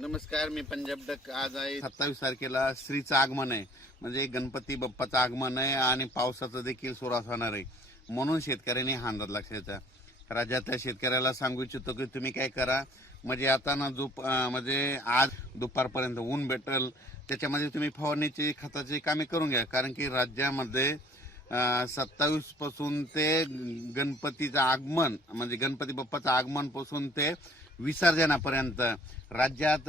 नमस्कार मी पंजाब डक. आज आहे सत्तावीस तारखेला श्रीचं आगमन आहे. म्हणजे गणपती बाप्पाचं आगमन आहे आणि पावसाचं देखील सुरास होणार आहे. म्हणून शेतकऱ्यांनी हा अंदाज लक्षात राज्यातल्या शेतकऱ्याला सांगू इच्छितो की तुम्ही काय करा. म्हणजे आता ना जो म्हणजे आज दुपारपर्यंत ऊन भेटल. त्याच्यामध्ये तुम्ही फवारणीची खताची कामे करून घ्या. कारण की राज्यामध्ये सत्तावीसपासून ते गणपतीचं आगमन म्हणजे गणपती बाप्पाचं आगमनपासून ते विसर्जनापर्यंत. राज्यात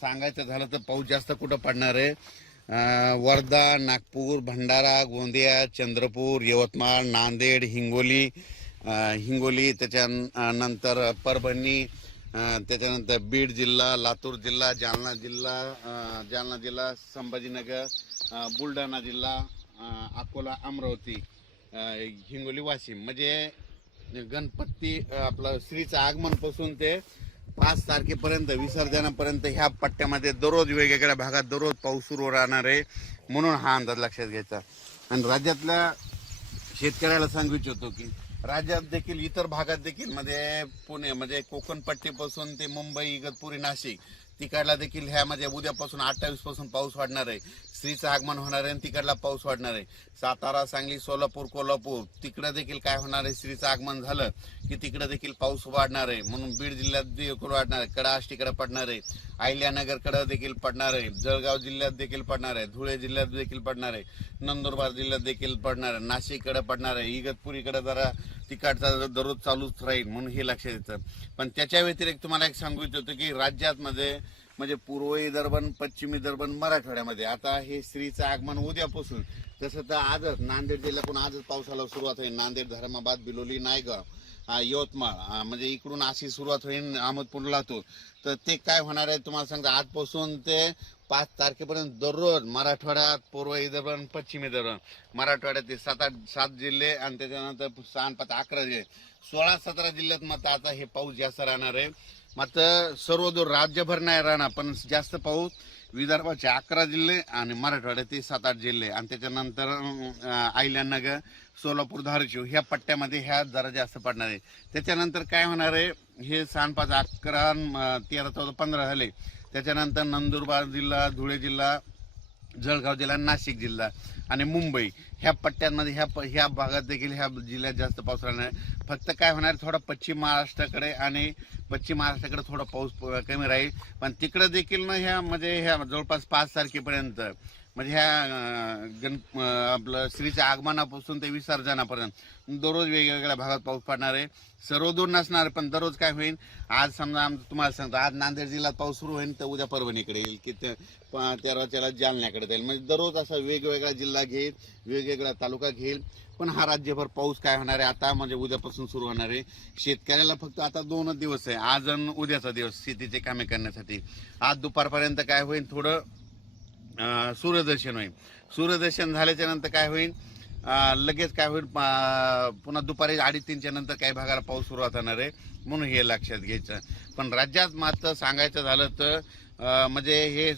सांगायचं झालं तर पाऊस जास्त कुठं पडणार आहे? वर्धा नागपूर भंडारा गोंदिया चंद्रपूर यवतमाळ नांदेड हिंगोली हिंगोली त्याच्यानंतर परभणी त्याच्यानंतर बीड जिल्हा लातूर जिल्हा जालना जिल्हा जालना जिल्हा संभाजीनगर बुलढाणा जिल्हा अकोला अमरावती हिंगोली वाशिम. म्हणजे म्हणजे गणपती आपलं श्रीचं आगमनपासून ते पाच तारखेपर्यंत विसर्जनापर्यंत ह्या पट्ट्यामध्ये दररोज वेगवेगळ्या भागात दररोज पाऊस सुरू राहणार आहे म्हणून हा अंदाज लक्षात घ्यायचा. आणि राज्यातल्या शेतकऱ्याला सांगू इच्छितो की राज्यात देखील इतर भागात देखील म्हणजे पुणे म्हणजे कोकण पट्टीपासून ते मुंबई इगतपुरी नाशिक तिकडला देखील ह्यामध्ये उद्यापासून अठ्ठावीसपासून पाऊस वाढणार आहे. स्त्रीचं आगमन होणार आहे आणि तिकडला पाऊस वाढणार आहे. सातारा सांगली सोलापूर कोल्हापूर तिकडं देखील काय होणार आहे? स्त्रीचं आगमन झालं की तिकडं देखील पाऊस वाढणार आहे. म्हणून बीड जिल्ह्यात देखील वाढणार आहे. कडा तिकडे पडणार आहे. अहिल्यानगरकडे देखील पडणार आहे. जळगाव जिल्ह्यात देखील पडणार आहे. धुळे जिल्ह्यात देखील पडणार आहे. नंदुरबार जिल्ह्यात देखील पडणार आहे. नाशिककडे पडणार आहे. इगतपुरीकडे जरा तिकडचा दररोज चालूच राहील म्हणून हे लक्षात येतं. पण त्याच्या व्यतिरिक्त तुम्हाला एक सांगू इच्छितो की राज्यातमध्ये म्हणजे पूर्व विदर्भन पश्चिम पश्चिमी मराठवाड्यामध्ये आता हे स्त्रीचं आगमन उद्यापासून तसं तर आजच नांदेड जिल्ह्यातून आजच पावसाला सुरुवात होईल. नांदेड धर्माबाद बिलोली नायगाव. यवतमाळ. म्हणजे इकडून अशी सुरुवात होईल अहमदपूरला तो. तर ते काय होणार आहे तुम्हाला सांगता आजपासून ते पाच तारखेपर्यंत दररोज मराठवाड्यात पूर्व विदर्भ पश्चिमे पश्चिम विदर्भ मराठवाड्यात ते सात आठ सात जिल्हे आणि त्याच्यानंतर सहा पाच अकरा जिल्हे. सोळा सतरा जिल्ह्यात मात्र आता हे पाऊस जास्त राहणार आहे. मात्र सर्वदूर राज्यभर नाही राहणार पण जास्त पाऊस विदर्भाचे अकरा जिल्हे आणि मराठवाड्याचे सात आठ जिल्हे. आणि त्याच्यानंतर आयल्यानगर सोलापूर धाराशिव ह्या पट्ट्यामध्ये ह्या जरा जास्त पडणार आहे. त्याच्यानंतर काय होणार आहे? हे सहा पाच अकरा तेरा चौदा पंधरा झाले त्याच्यानंतर नंदुरबार जिल्हा धुळे जिल्हा जळगाव जिल्हा नाशिक जिल्हा आणि मुंबई. ह्या पट्ट्यांमध्ये ह्या प- ह्या भागात देखील ह्या जिल्ह्यात जास्त पाऊस राहणार आहे फक्त काय होणार थोडा पश्चिम महाराष्ट्राकडे आणि पश्चिम महाराष्ट्राकडे थोडा पाऊस कमी राहील. पण तिकडं देखील ना ह्या म्हणजे ह्या जवळपास पाच तारखेपर्यंत म्हणजे ह्या गण आपलं श्रीच्या आगमनापासून ते विसर्जनापर्यंत. दररोज वेगवेगळ्या भागात पाऊस पडणार आहे. सर्वदूर नसणार पण दररोज काय होईल आज समजा आम तुम्हाला सांगतो आज नांदेड जिल्ह्यात पाऊस सुरू होईल तर उद्या परभणीकडे येईल की प- तेरा त्याला जालन्याकडे जाईल. म्हणजे दररोज असा वेगवेगळा जिल्हा घेईल वेगवेगळा तालुका घेईल पण हा राज्यभर पाऊस काय होणार आहे? आता म्हणजे उद्यापासून सुरू होणार आहे. शेतकऱ्याला फक्त आता दोनच दिवस आहे. आज आणि उद्याचा दिवस शेतीचे कामे करण्यासाठी. आज दुपारपर्यंत काय होईल थोडं सूर्यदर्शन होईल. सूर्यदर्शन झाल्याच्यानंतर काय होईल? लगेच काय होईल? पुन्हा दुपारी अडीच तीनच्या नंतर काही भागाला पाऊस सुरुवात होणार आहे म्हणून हे लक्षात घ्यायचं. पण राज्यात मात्र सांगायचं झालं तर म्हणजे हे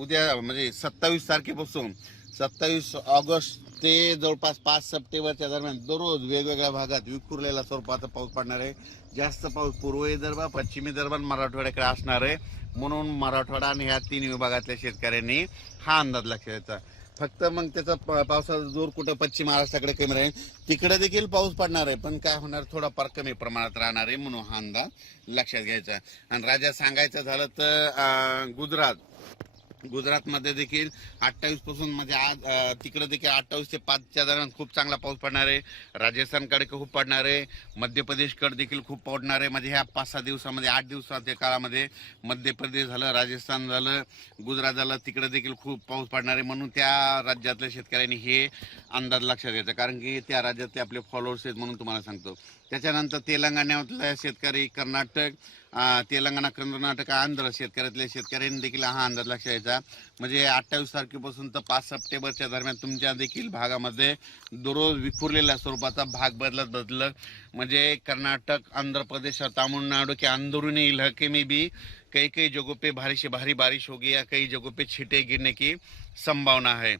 उद्या म्हणजे सत्तावीस तारखेपासून सत्तावीस ऑगस्ट ते जवळपास पाच सप्टेंबरच्या दरम्यान दररोज वेगवेगळ्या भागात विखुरलेला स्वरूपाचा पाऊस पडणार आहे. जास्त पाऊस पूर्व विदर्भ पश्चिम विदर्भ मराठवाड्याकडे असणार आहे. म्हणून मराठवाडा आणि ह्या तीन विभागातल्या शेतकऱ्यांनी हा अंदाज लक्षात द्यायचा. फक्त मग त्याचा प- पावसाचा जोर कुठं पश्चिम महाराष्ट्राकडे कमी राहील तिकडे देखील पाऊस पडणार आहे. पण काय होणार थोडाफार कमी प्रमाणात राहणार आहे म्हणून हा अंदाज लक्षात घ्यायचा. आणि राज्यात सांगायचं झालं तर गुजरात. गुजरातमध्ये देखील अठ्ठावीसपासून म्हणजे आज तिकडं तिकडे देखील अठ्ठावीस ते पाचच्या दरम्यान खूप चांगला पाऊस पडणार आहे. राजस्थानकडे खूप पडणार आहे. मध्य प्रदेशकडे देखील खूप पडणार आहे. म्हणजे ह्या पाच सहा दिवसामध्ये आठ दिवसाच्या काळामध्ये मध्य प्रदेश झालं राजस्थान झालं गुजरात झालं तिकडे देखील खूप पाऊस पडणार आहे. म्हणून त्या राज्यातल्या शेतकऱ्यांनी हे अंदाज लक्षात घ्यायचा. कारण की त्या राज्यातले आपले फॉलोअर्स आहेत म्हणून तुम्हाला सांगतो. त्याच्यानंतर तेलंगणातल्या शेतकरी कर्नाटक तेलंगणा कर्नाटक आंध्र शेतकऱ्यातल्या शेतकऱ्यांनी देखील हा अंदाज लक्ष यायचा म्हणजे अठ्ठावीस तारखेपासून तर पाच सप्टेंबरच्या दरम्यान तुमच्या देखील भागामध्ये दररोज विखुरलेल्या स्वरूपाचा भाग बदलत बदलत म्हणजे कर्नाटक आंध्र प्रदेश और तमिलनाडु के अंदरूनी इलाके में भी कई कई जगहों पे भारी से भारी बारिश होगी या कई जगहों पे छींटे गिरने की संभावना है।